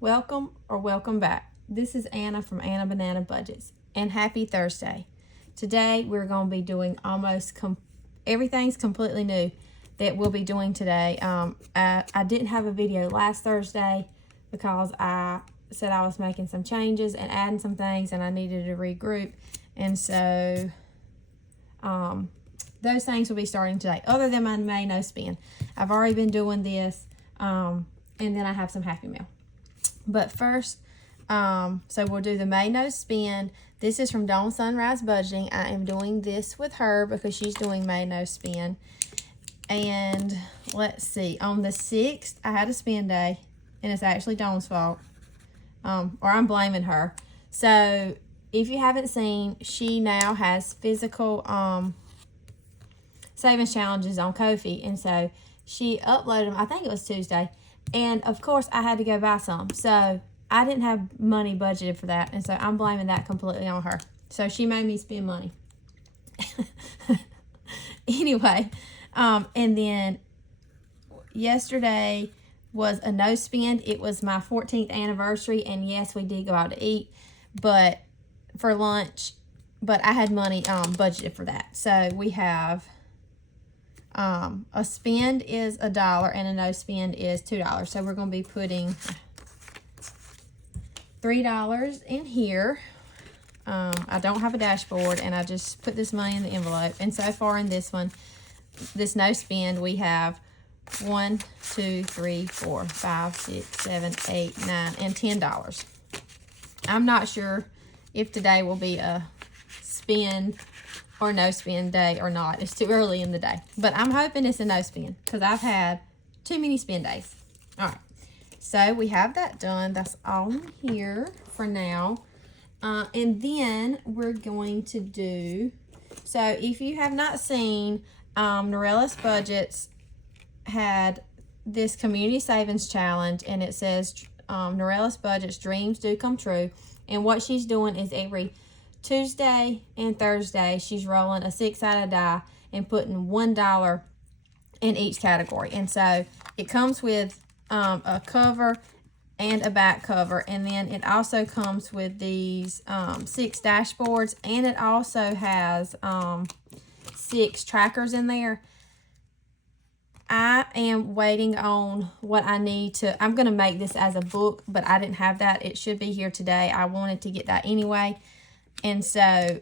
Welcome back. This is Anna from Anna Banana Budgets, and happy Thursday. Today we're going to be doing everything's completely new that we'll be doing today. I didn't have a video last Thursday because I said I was making some changes and adding some things, and I needed to regroup, and so those things will be starting today. Other than my May no spin, I've already been doing this, and then I have some Happy Meal. But first, so we'll do the May no spin. This is from Dawn Sunrise Budgeting. I am doing this with her because she's doing May no spin. And let's see, on the 6th, I had a spin day, and it's actually Dawn's fault, or I'm blaming her. So if you haven't seen, she now has physical savings challenges on Ko-fi, and so she uploaded them. I think it was Tuesday. And of course I had to go buy some, so I didn't have money budgeted for that, and so I'm blaming that completely on her. So she made me spend money. Anyway, and then yesterday was a no spend. It was my 14th anniversary, and yes, we did go out to eat, but for lunch, but I had money budgeted for that. So we have a spend is $1 and a no spend is $2. So we're going to be putting $3 in here. I don't have a dashboard, and I just put this money in the envelope. And so far in this one, this no spend, we have 1, 2, 3, 4, 5, 6, 7, 8, 9, and $10. I'm not sure if today will be a spend or no spend day or not. It's too early in the day, but I'm hoping it's a no spend because I've had too many spend days. All right, so we have that done. That's all in here for now. And then we're going to do, so if you have not seen, Norelis Budgets had this community savings challenge, and it says Norelis Budgets dreams do come true. And what she's doing is every Tuesday and Thursday, she's rolling a 6-sided die and putting $1 in each category. And so it comes with a cover and a back cover. And then it also comes with these 6 dashboards. And it also has 6 trackers in there. I am waiting on what I need to, I'm going to make this as a book, but I didn't have that. It should be here today. I wanted to get that anyway. And so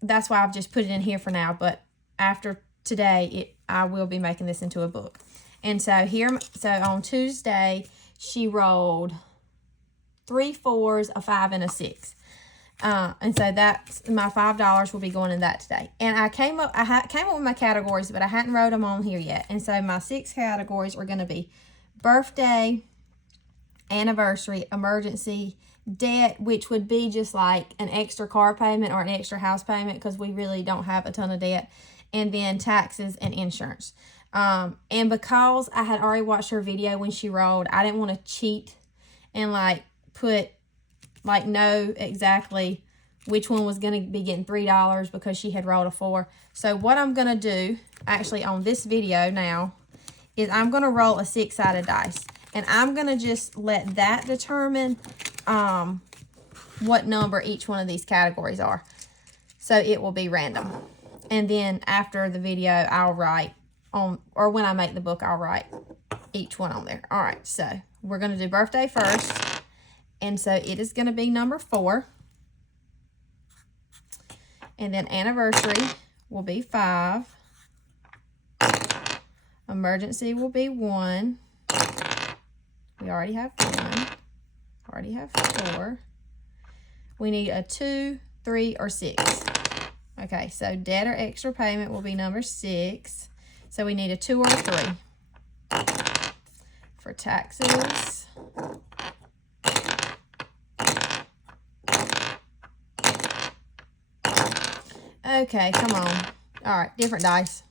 that's why I've just put it in here for now. But after today, I will be making this into a book. And so so on Tuesday, she rolled 3 4s, a 5, and a 6. And so that's my $5 will be going in that today. And I came up with my categories, but I hadn't wrote them on here yet. And so my 6 categories are going to be birthday, anniversary, emergency, debt, which would be just like an extra car payment or an extra house payment because we really don't have a ton of debt, and then taxes and insurance. And because I had already watched her video when she rolled, I didn't want to cheat and know exactly which one was going to be getting $3 because she had rolled a 4. So what I'm going to do actually on this video now is I'm going to roll a 6-sided dice, and I'm going to just let that determine what number each one of these categories are. So it will be random. And then after the video, I'll write on, or when I make the book, I'll write each one on there. All right, so we're going to do birthday first. And so it is going to be number 4. And then anniversary will be 5. Emergency will be 1. We already have 1. Already have 4. We need a 2, 3, or 6. Okay, so debt or extra payment will be number 6. So we need a 2 or a 3. For taxes, okay, come on. All right, different dice.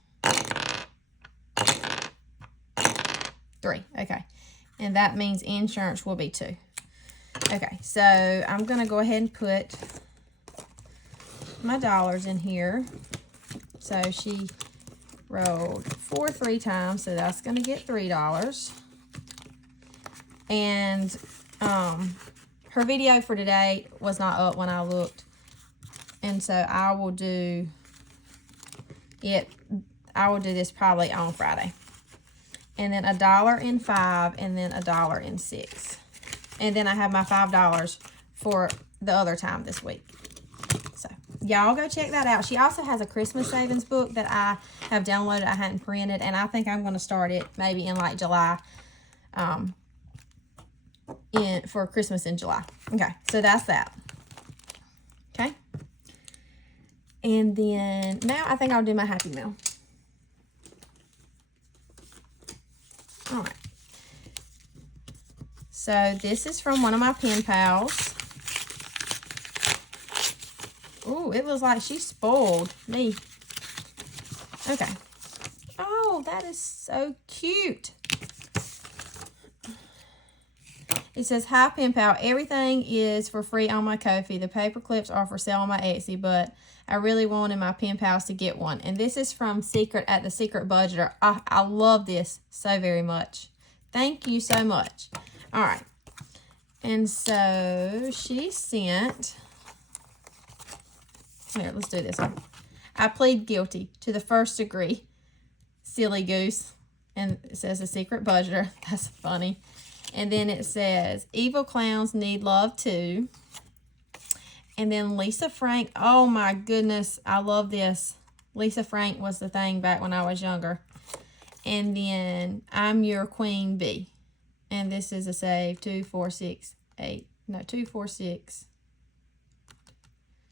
3, okay. And that means insurance will be 2. Okay, so I'm going to go ahead and put my dollars in here. So she rolled 4 3 times, so that's going to get $3. And Her video for today was not up when I looked. And so I will do it. I will do this probably on Friday. And then $1.05 and then $1.06. And then I have my $5 for the other time this week. So y'all go check that out. She also has a Christmas savings book that I have downloaded. I hadn't printed, and I think I'm going to start it maybe in like July, for Christmas in July. Okay, so that's that. Okay. And then now I think I'll do my Happy Meal. All right. So this is from one of my pen pals. Ooh, it looks like she spoiled me. Okay. Oh, that is so cute. It says, "Hi, pen pal. Everything is for free on my Ko-fi. The paper clips are for sale on my Etsy, but I really wanted my pen pals to get one." And this is from Secret at the Secret Budgeter. I love this so very much. Thank you so much. All right. And so she sent, here, let's do this one. "I plead guilty to the first degree, silly goose." And it says The Secret Budgeter. That's funny. And then it says, "Evil clowns need love too." And then Lisa Frank. Oh my goodness, I love this. Lisa Frank was the thing back when I was younger. And then "I'm Your Queen Bee." And this is a save. 2, 4, 6, 8. No, 2, 4, 6.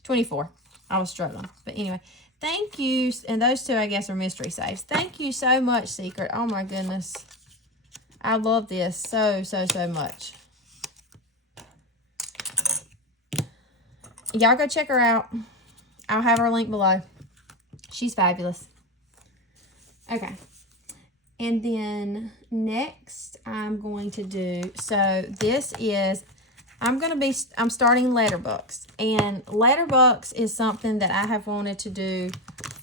24. I was struggling. But anyway, thank you. And those two, I guess, are mystery saves. Thank you so much, Secret. Oh my goodness. I love this so, so, so much. Y'all go check her out. I'll have her link below. She's fabulous. Okay. And then next I'm going to do, so this is, I'm starting Letterbox. And Letterbox is something that I have wanted to do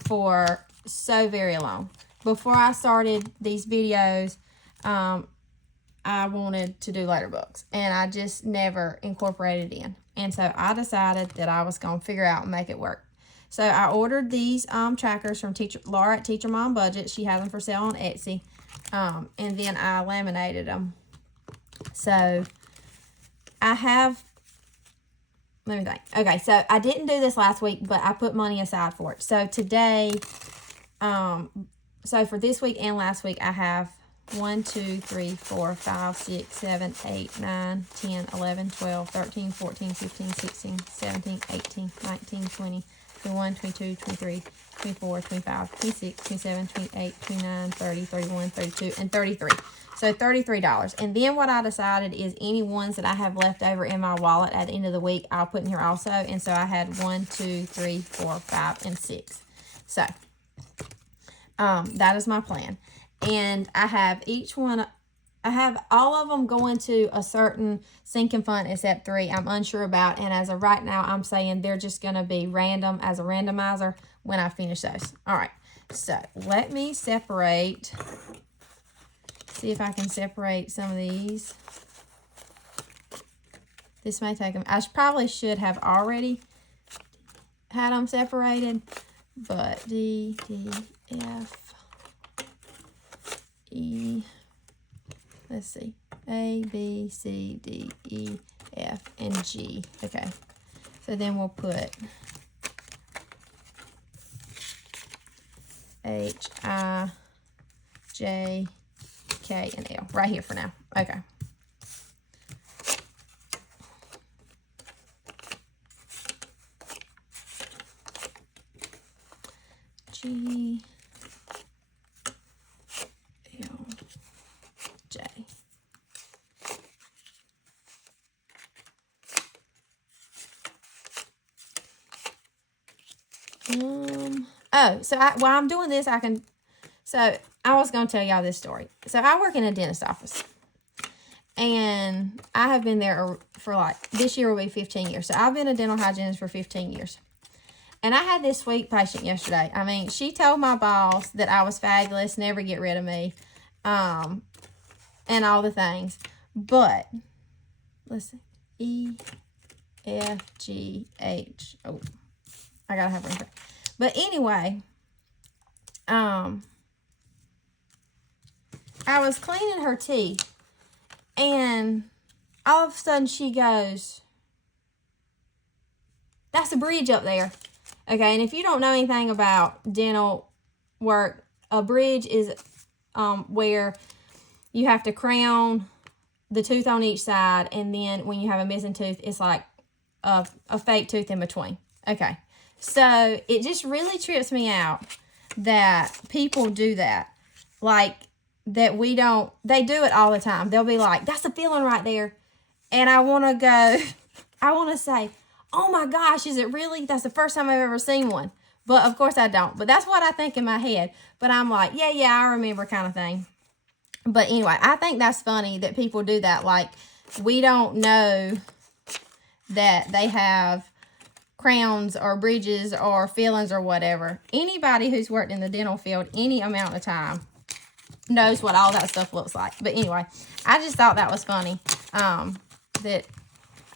for so very long. Before I started these videos, I wanted to do Letterbox, and I just never incorporated it in. And so I decided that I was going to figure out and make it work. So I ordered these trackers from Laura at Teacher Mom Budget. She has them for sale on Etsy. And then I laminated them. So I have, let me think. Okay, so I didn't do this last week, but I put money aside for it. So today, so for this week and last week, I have 1, 2, 3, 4, 5, 6, 7, 8, 9, 10, 11, 12, 13, 14, 15, 16, 17, 18, 19, 20, 21, 22, 23, 24, 25, 26, 27, 28, 29, 30, 31, 32, and 33. So $33. And then what I decided is any ones that I have left over in my wallet at the end of the week, I'll put in here also. And so I had 1, 2, 3, 4, 5, and 6. So that is my plan. And I have each one, I have all of them going to a certain sinking fund except 3 I'm unsure about. And as of right now, I'm saying they're just going to be random as a randomizer when I finish those. All right. So let me separate, see if I can separate some of these. This may take them. I probably should have already had them separated, but D, F, E, let's see, A, B, C, D, E, F, and G. Okay, so then we'll put H, I, J, K, and L right here for now. Okay. G, L, J. Oh, so while I'm doing this, so I was going to tell y'all this story. So I work in a dentist office, and I have been there for like, this year will be 15 years. So I've been a dental hygienist for 15 years. And I had this sweet patient yesterday. I mean, she told my boss that I was fabulous, never get rid of me, and all the things. But let's see, E, F, G, H. Oh, I gotta have room for it. But anyway, I was cleaning her teeth, and all of a sudden she goes, "That's a bridge up there." Okay, and if you don't know anything about dental work, a bridge is where you have to crown the tooth on each side, and then when you have a missing tooth, it's like a fake tooth in between. Okay, so it just really trips me out that people do that. Like, that we don't, they do it all the time. They'll be like, "That's a filling right there." And I want to go, I want to say, "Oh my gosh, is it really? That's the first time I've ever seen one." But of course I don't. But that's what I think in my head. But I'm like, yeah, I remember, kind of thing. But anyway, I think that's funny that people do that. Like, we don't know that they have crowns or bridges or fillings or whatever. Anybody who's worked in the dental field any amount of time knows what all that stuff looks like. But anyway, I just thought that was funny, that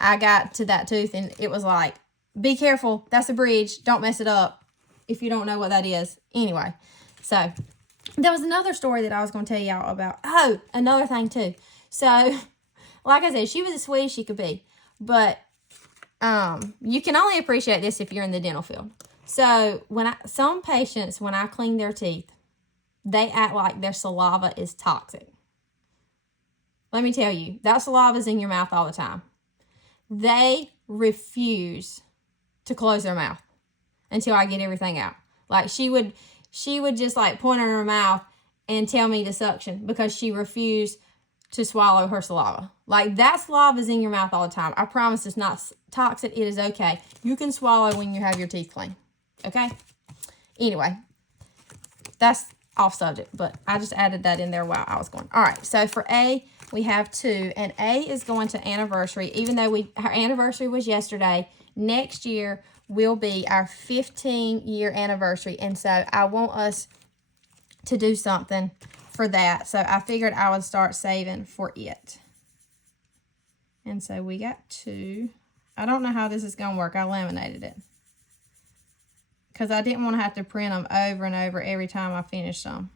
I got to that tooth and it was like, "Be careful, that's a bridge, don't mess it up if you don't know what that is." Anyway, so there was another story that I was going to tell y'all about. Oh, another thing too. So, like I said, she was as sweet as she could be. But you can only appreciate this if you're in the dental field. So, some patients, when I clean their teeth, they act like their saliva is toxic. Let me tell you, that saliva is in your mouth all the time. They refuse to close their mouth until I get everything out. Like, she would just like point in her mouth and tell me to suction because she refused to swallow her saliva. Like, that saliva is in your mouth all the time. I promise it's not toxic. It is okay. You can swallow when you have your teeth clean. Okay? Anyway, that's off subject, but I just added that in there while I was going. All right, so for A, we have 2, and A is going to anniversary. Even though her anniversary was yesterday, next year will be our 15-year anniversary, and so I want us to do something for that. So I figured I would start saving for it. And so we got 2. I don't know how this is going to work. I laminated it because I didn't want to have to print them over and over every time I finish some.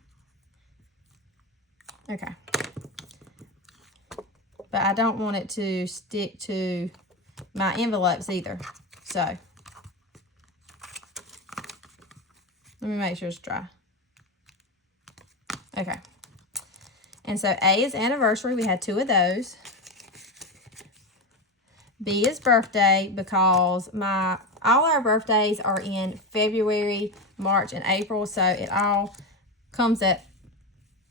Okay. But I don't want it to stick to my envelopes either. So let me make sure it's dry. Okay. And so A is anniversary. We had 2 of those. B is birthday because all our birthdays are in February, March, and April. So it all comes at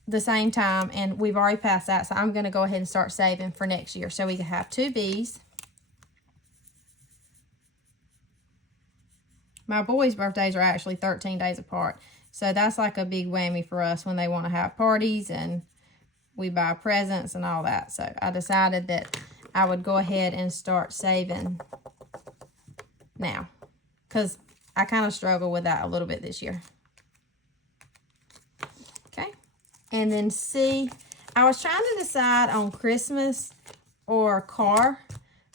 the same time, and we've already passed that. So I'm going to go ahead and start saving for next year. So we can have 2 B's. My boys' birthdays are actually 13 days apart. So that's like a big whammy for us when they want to have parties and we buy presents and all that. So I decided that I would go ahead and start saving now, because I kind of struggle with that a little bit this year. Okay. And then C, I was trying to decide on Christmas or car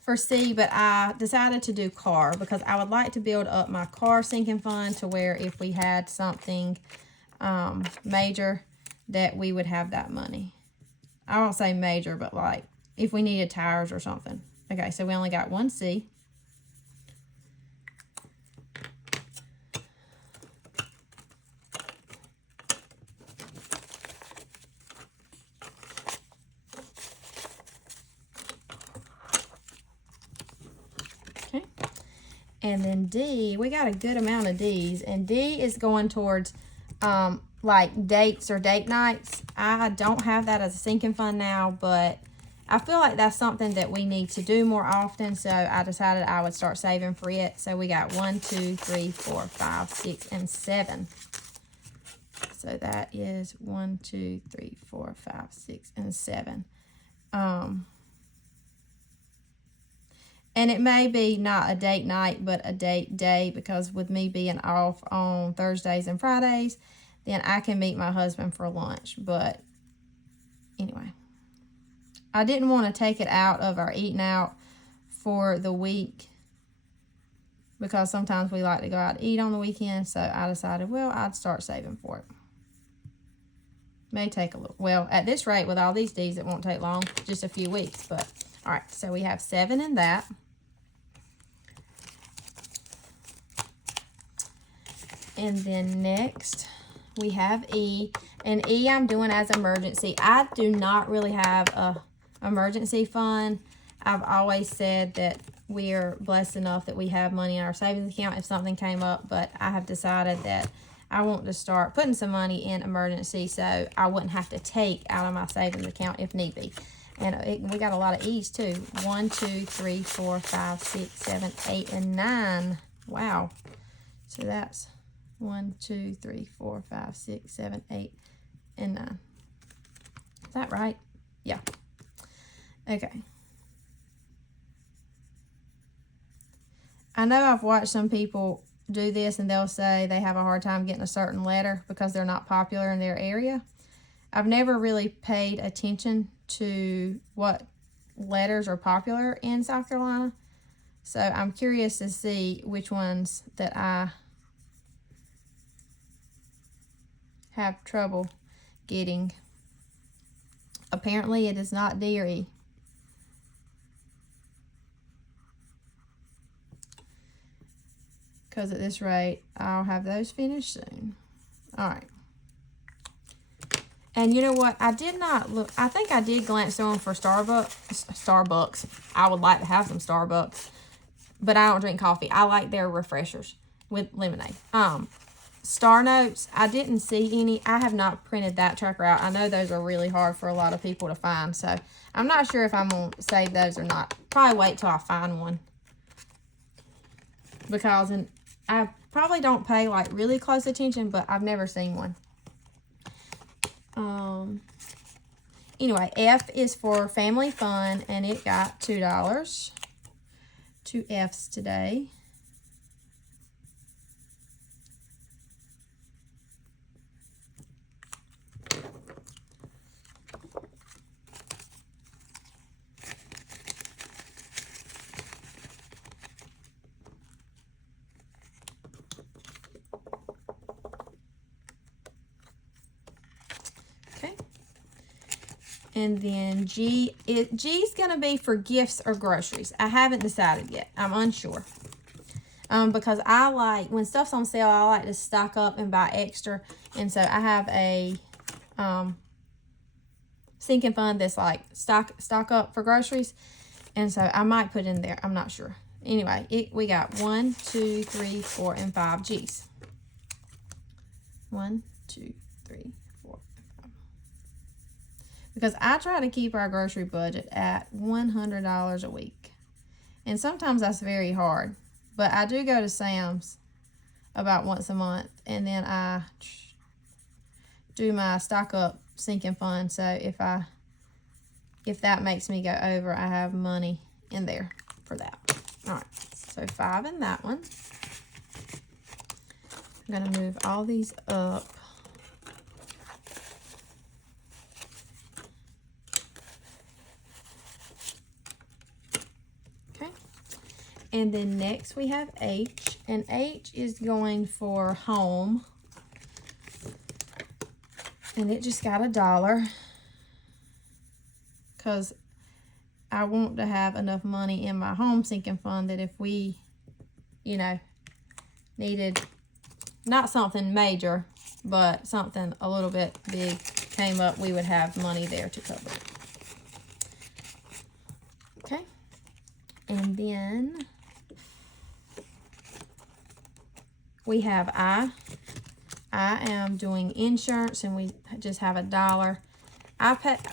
for C, but I decided to do car because I would like to build up my car sinking fund to where if we had something major that we would have that money. I won't say major, but like if we needed tires or something. Okay, so we only got 1 C. Okay, and then D, we got a good amount of D's, and D is going towards like dates or date nights. I don't have that as a sinking fund now, but I feel like that's something that we need to do more often, so I decided I would start saving for it. So we got 1, 2, 3, 4, 5, 6, and 7. So that is 1, 2, 3, 4, 5, 6, and 7. And it may be not a date night, but a date day, because with me being off on Thursdays and Fridays, then I can meet my husband for lunch. But anyway, I didn't want to take it out of our eating out for the week because sometimes we like to go out to eat on the weekend. So I decided, well, I'd start saving for it. May take a little, well, at this rate with all these D's, it won't take long, just a few weeks. But all right, so we have 7 in that. And then next we have E, and E I'm doing as emergency. I do not really have a emergency fund. I've always said that we are blessed enough that we have money in our savings account if something came up, but I have decided that I want to start putting some money in emergency so I wouldn't have to take out of my savings account if need be. And we got a lot of E's too. 1, 2, 3, 4, 5, 6, 7, 8, and 9. Wow. So that's 1, 2, 3, 4, 5, 6, 7, 8, and 9. Is that right? Yeah. Okay. I know I've watched some people do this and they'll say they have a hard time getting a certain letter because they're not popular in their area. I've never really paid attention to what letters are popular in South Carolina. So I'm curious to see which ones that I have trouble getting. Apparently it is not D or E. Because at this rate, I'll have those finished soon. All right. And you know what? I did not look. I think I did glance on for Starbucks. I would like to have some Starbucks. But I don't drink coffee. I like their refreshers with lemonade. Star Notes, I didn't see any. I have not printed that tracker out. I know those are really hard for a lot of people to find. So I'm not sure if I'm going to save those or not. Probably wait till I find one. Because I probably don't pay like really close attention, but I've never seen one. Anyway, F is for family fun, and it got $2. 2 F's today. And then G is going to be for gifts or groceries. I haven't decided yet. I'm unsure. Because I like, when stuff's on sale, I like to stock up and buy extra. And so I have a sinking fund that's like stock up for groceries. And so I might put in there. I'm not sure. Anyway, we got 1, 2, 3, 4, and 5 G's. 1, 2, 3, 4, and 5. Because I try to keep our grocery budget at $100 a week. And sometimes that's very hard. But I do go to Sam's about once a month. And then I do my stock up sinking fund. So if that makes me go over, I have money in there for that. All right. So 5 in that one. I'm going to move all these up. And then next we have H, and H is going for home, and it just got $1 because I want to have enough money in my home sinking fund that if we, needed not something major, but something a little bit big came up, we would have money there to cover it. Okay, and then we have I am doing insurance, and we just have $1.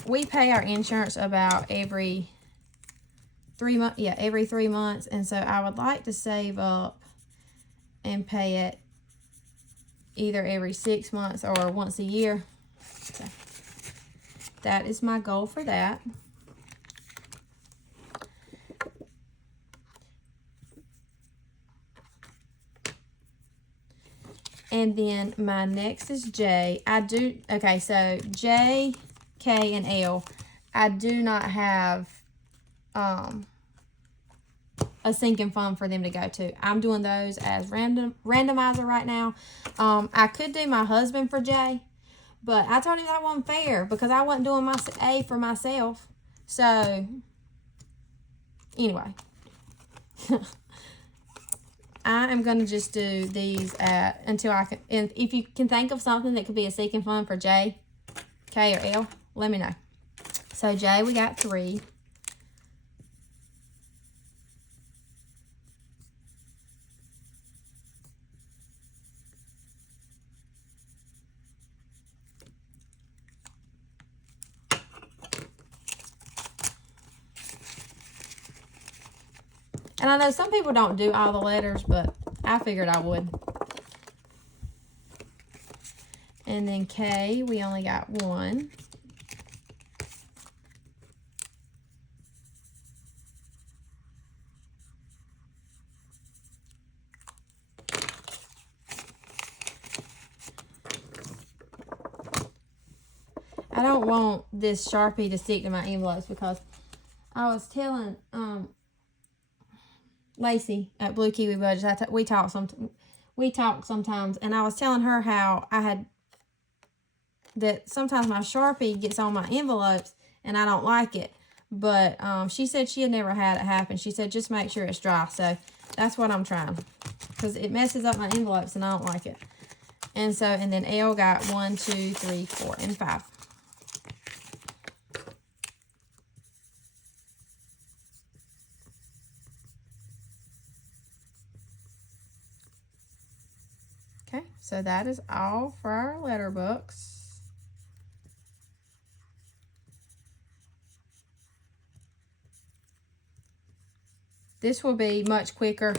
We pay our insurance about every 3 months. Yeah, every 3 months. And so I would like to save up and pay it either every 6 months or once a year. So that is my goal for that. And then my next is J. Okay, so J, K, and L. I do not have a sinking fund for them to go to. I'm doing those as randomizer right now. I could do my husband for Jay, but I told him that wasn't fair because I wasn't doing my A for myself. So, anyway. I am going to just do these until I can, and if you can think of something that could be a sinking fund for J, K, or L, let me know. So, J, we got 3. And I know some people don't do all the letters, but I figured I would. And then K, we only got 1. I don't want this Sharpie to stick to my envelopes because I was telling Lacey at Blue Kiwi Budgets, we talk sometimes, and I was telling her how that sometimes my Sharpie gets on my envelopes and I don't like it. But she said she had never had it happen. She said just make sure it's dry. So that's what I'm trying, because it messes up my envelopes and I don't like it. And then L got 1, 2, 3, 4, and 5. Okay, so that is all for our letter books. This will be much quicker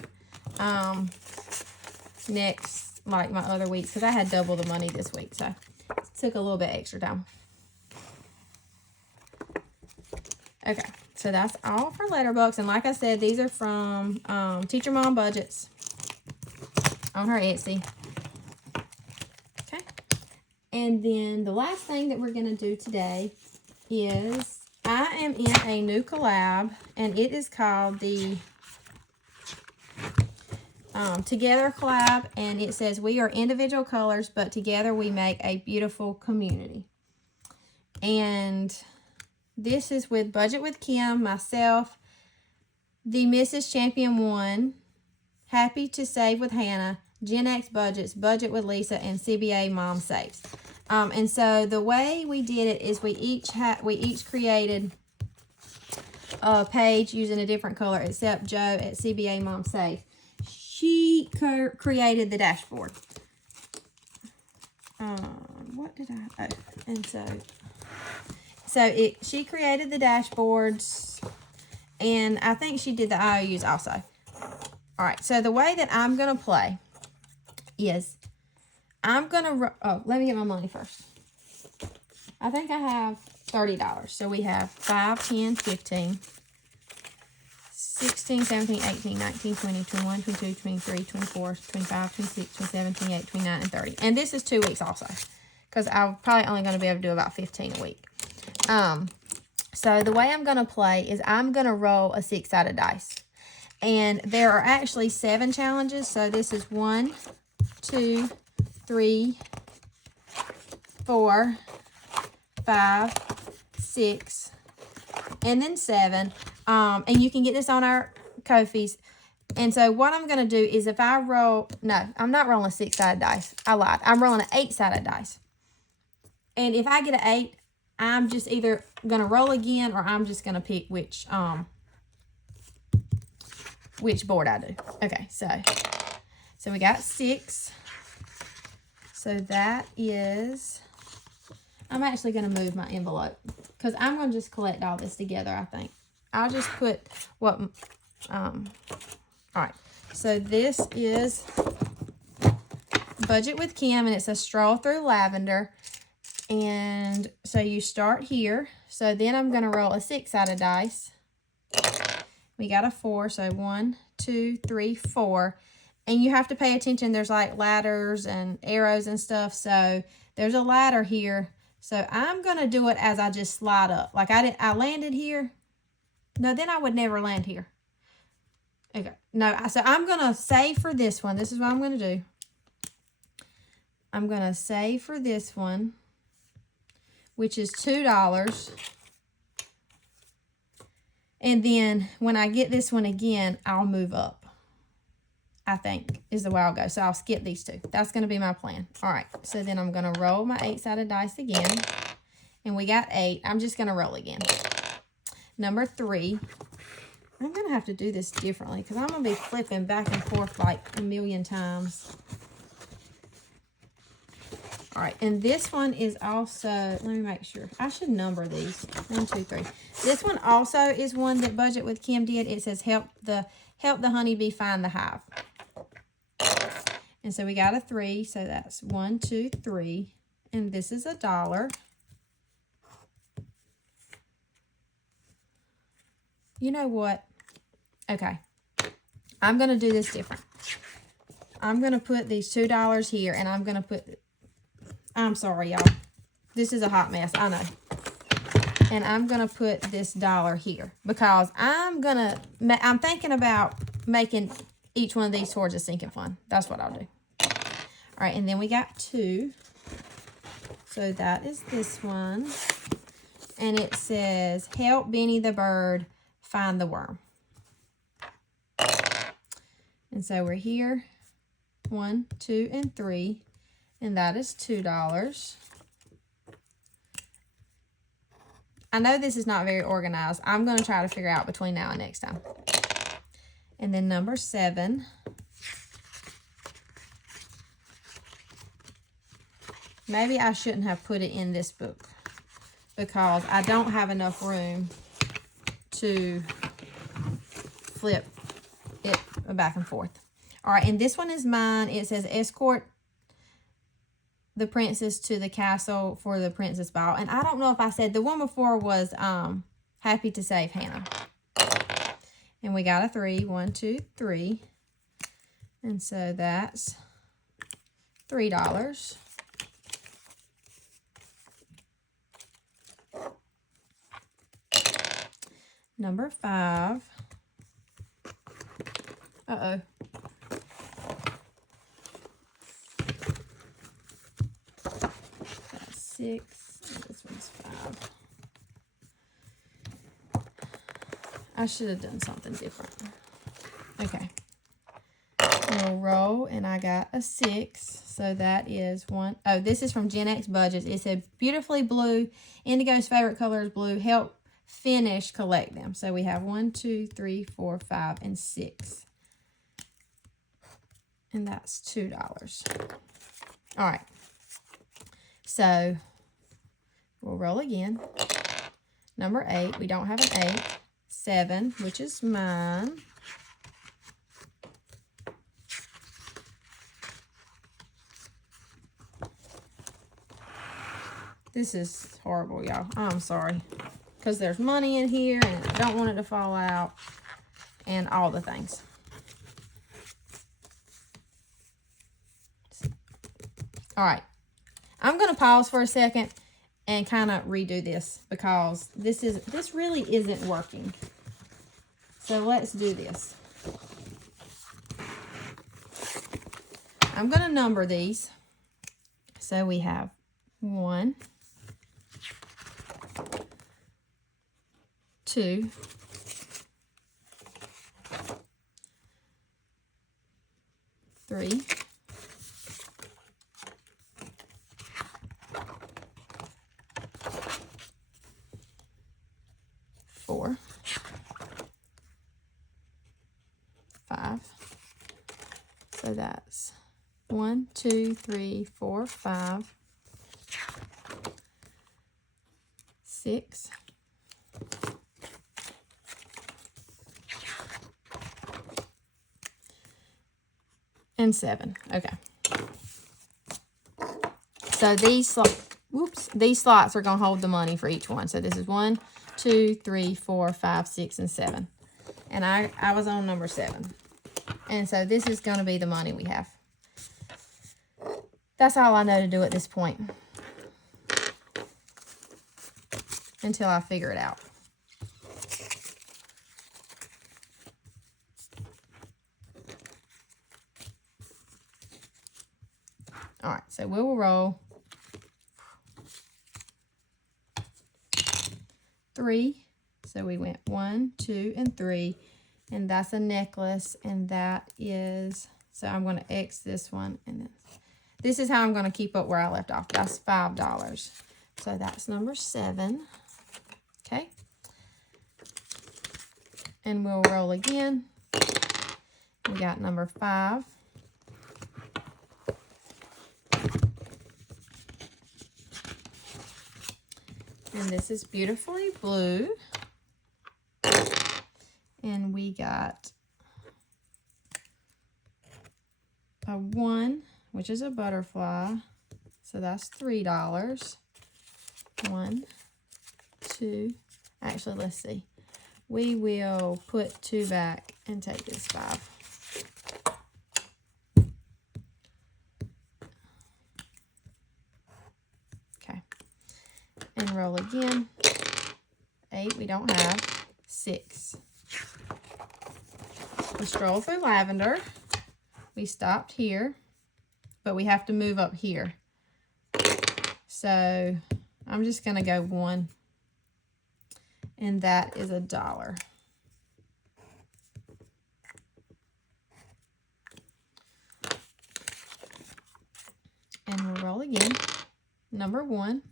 next, like my other weeks, because I had double the money this week, so it took a little bit extra time. Okay, so that's all for letter books, and like I said, these are from Teacher Mom Budgets on her Etsy. And then the last thing that we're going to do today is I am in a new collab, and it is called the Together Collab, and it says, we are individual colors, but together we make a beautiful community. And this is with Budget with Kim, myself, the Mrs. Champion 1, Happy to Save with Hannah, Gen X Budgets, Budget with Lisa, and CBA Mom Saves. And so the way we did it is we each created a page using a different color, except Joe at CBA Mom Saves. She created the dashboard. What did I? Oh, and she created the dashboards, and I think she did the IOUs also. All right. So the way that I'm gonna play is I'm gonna, let me get my money first. I think I have $30. So we have 5, 10, 15, 16, 17, 18, 19, 20, 21, 22, 23, 24, 25, 26, 27, 28, 29, and 30. And this is 2 weeks also, because I'm probably only going to be able to do about 15 a week. So the way I'm going to play is I'm going to roll a 6-sided dice. And there are actually 7 challenges. So this is 1, 2, 3, 4, 5, 6, and then 7. And you can get this on our Ko-fis. And so what I'm going to do is if I roll, no, I'm not rolling a 6-sided dice. I lied. I'm rolling an 8-sided dice. And if I get an 8, I'm just either going to roll again, or I'm just going to pick which board I do. Okay, so we got 6. So that is, I'm actually going to move my envelope because I'm going to just collect all this together, I think. I'll just put what, all right. So this is Budget with Kim, and it's a Stroll Through Lavender. And so you start here. So then I'm going to roll a 6-sided dice. We got a 4, so 1, 2, 3, 4. And you have to pay attention. There's like ladders and arrows and stuff. So there's a ladder here. So I'm going to do it as I just slide up. Like I landed here. No, then I would never land here. Okay. No, so I'm going to save for this one. This is what I'm going to do. I'm going to save for this one, which is $2. And then when I get this one again, I'll move up. I think is the way I'll go. So I'll skip these two. That's going to be my plan. All right. So then I'm going to roll my 8-sided dice again. And we got 8. I'm just going to roll again. Number 3. I'm going to have to do this differently because I'm going to be flipping back and forth like a million times. All right. And this one is also, let me make sure. I should number these. 1, 2, 3. This one also is one that Budget with Kim did. It says help the honeybee find the hive. And so we got a 3. So that's 1, 2, 3. And this is $1. You know what? Okay. I'm going to do this different. I'm going to put these $2 here, and I'm going to put... I'm sorry, y'all. This is a hot mess. I know. And I'm going to put this $1 here because I'm thinking about making each one of these towards a sinking fund. That's what I'll do. All right, and then we got 2. So that is this one. And it says, help Benny the bird find the worm. And so we're here, 1, 2, and 3, and that is $2. I know this is not very organized. I'm going to try to figure out between now and next time. And then number 7. Maybe I shouldn't have put it in this book because I don't have enough room to flip it back and forth. All right, and this one is mine. It says escort the princess to the castle for the princess ball. And I don't know if I said the one before was happy to save Hannah. And we got a 3. 1, 2, 3. And so that's $3. Number 5. Uh-oh. That's 6. This one's 5. I should have done something different. Okay. We'll roll, and I got a 6. So that is 1. Oh, this is from Gen X Budgets. It said, beautifully blue. Indigo's favorite color is blue. Help finish collect them. So we have 1, 2, 3, 4, 5, and 6. And that's $2. All right. So we'll roll again. Number 8. We don't have an 8. 7, which is mine. This is horrible, y'all. I'm sorry. Because there's money in here, and I don't want it to fall out, and all the things. All right. I'm going to pause for a second and kind of redo this because this really isn't working. So let's do this. I'm going to number these. So we have 1, 2, 3, 4, 5. So that's 1, 2, 3, 4, 5, 6, 7. Okay. So these slots are going to hold the money for each one. So this is 1, 2, 3, 4, 5, 6, and 7. And I was on number 7. And so this is going to be the money we have. That's all I know to do at this point. until I figure it out. All right, so we will roll 3. So we went 1, 2, and 3, and that's a necklace, and that is, so I'm going to X this one, and then this is how I'm going to keep up where I left off. That's $5. So that's number 7. Okay. And we'll roll again. We got number 5. And this is beautifully blue. And we got a 1, which is a butterfly. So that's $3. 1, 2, actually, let's see. We will put 2 back and take this 5. Okay. And roll again. 8, we don't have. 6. We stroll through lavender. We stopped here, but we have to move up here. So I'm just going to go 1, and that is $1. And we'll roll again. Number 1.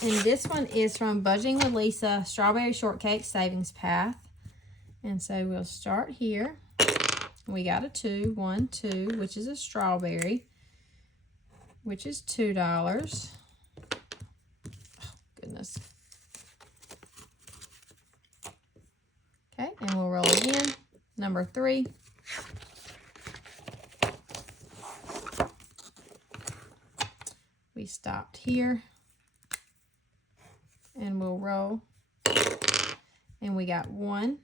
And this one is from Budgeting with Lisa, Strawberry Shortcake Savings Path. And so we'll start here. We got a 2, 1, 2, which is a strawberry, which is $2. Oh, goodness. Okay, and we'll roll again. Number 3. We stopped here. And we'll roll. And we got 1,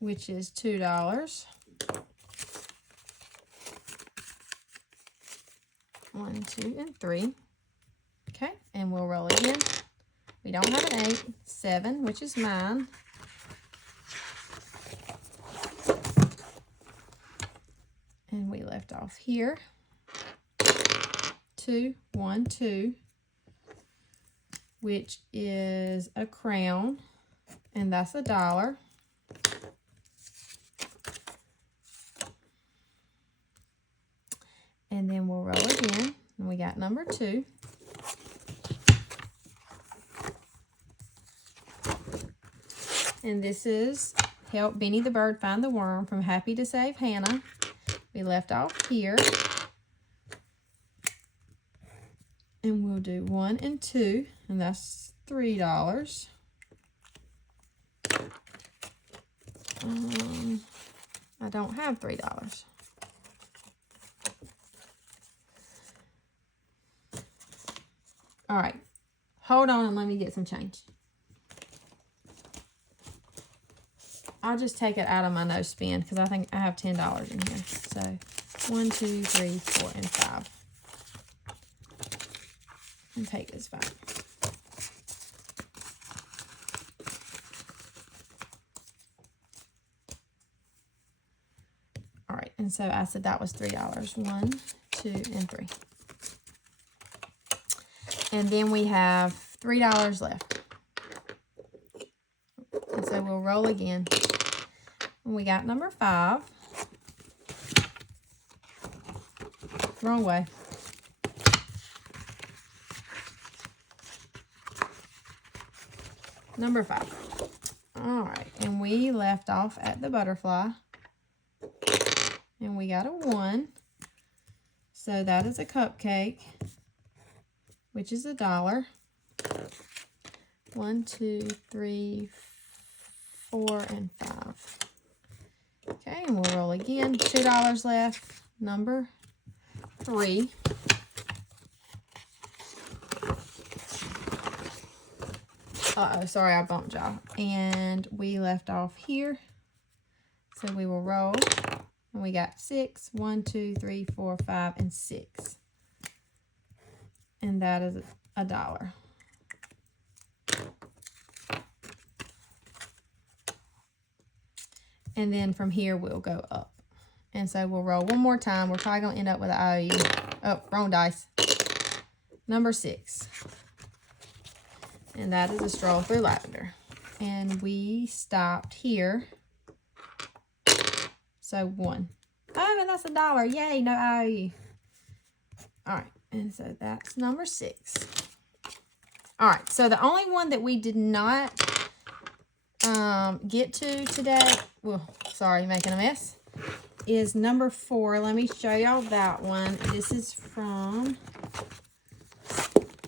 which is $2. 1, 2, and 3. Okay, and we'll roll again. We don't have an 8. 7, which is mine. And we left off here. 2, 1, 2. Which is a crown, and that's $1. And then we'll roll again, and we got number 2. And this is Help Benny the Bird Find the Worm from Happy to Save Hannah. We left off here. And we'll do 1 and 2, and that's $3. I don't have $3. All right, hold on and let me get some change. I'll just take it out of my no spend because I think I have $10 in here. So 1, 2, 3, 4, and 5. And take this back. All right, and so I said that was $3. 1, 2, and 3. And then we have $3 left. And so we'll roll again. And we got number 5. Wrong way. Number 5. All right, and we left off at the butterfly. And we got a 1. So that is a cupcake, which is $1. 1, 2, 3, 4, and 5. Okay, and we'll roll again. $2 left. Number 3. Uh-oh, sorry, I bumped y'all. And we left off here. So we will roll. And we got 6, 1, 2, 3, 4, 5, and 6. And that is $1. And then from here, we'll go up. And so we'll roll one more time. We're probably going to end up with an IOU. Oh, wrong dice. Number 6. And that is a stroll through lavender. And we stopped here. So 1. Oh, and that's $1. Yay, no IOU. All right, and so that's number 6. All right, so the only one that we did not get to today, well, sorry, making a mess, is number 4. Let me show y'all that one. This is from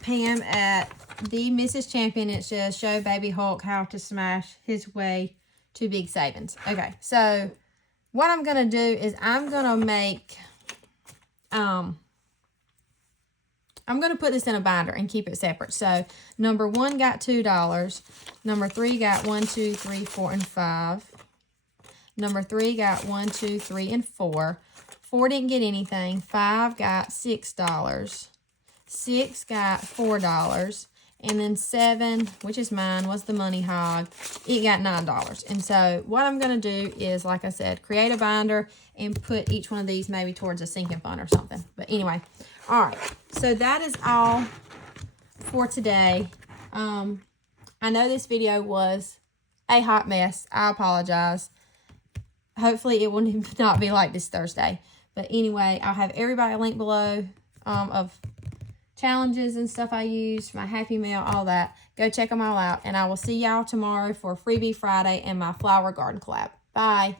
Pam at the Mrs. Champion. It says, show baby Hulk how to smash his way to big savings. Okay, so what I'm going to do is I'm going to make, I'm going to put this in a binder and keep it separate. So number 1 got $2. Number 3 got 1, 2, 3, 4, and 5. Number 3 got 1, 2, 3, and 4. 4 didn't get anything. 5 got $6. 6 got $4. And then 7, which is mine, was the money hog. It got $9. And so what I'm going to do is, like I said, create a binder and put each one of these maybe towards a sinking fund or something. But anyway, all right. So that is all for today. I know this video was a hot mess. I apologize. Hopefully it will not be like this Thursday. But anyway, I'll have everybody linked below of challenges and stuff I use, my Happy Mail, all that. Go check them all out. And I will see y'all tomorrow for Freebie Friday and my flower garden collab. Bye.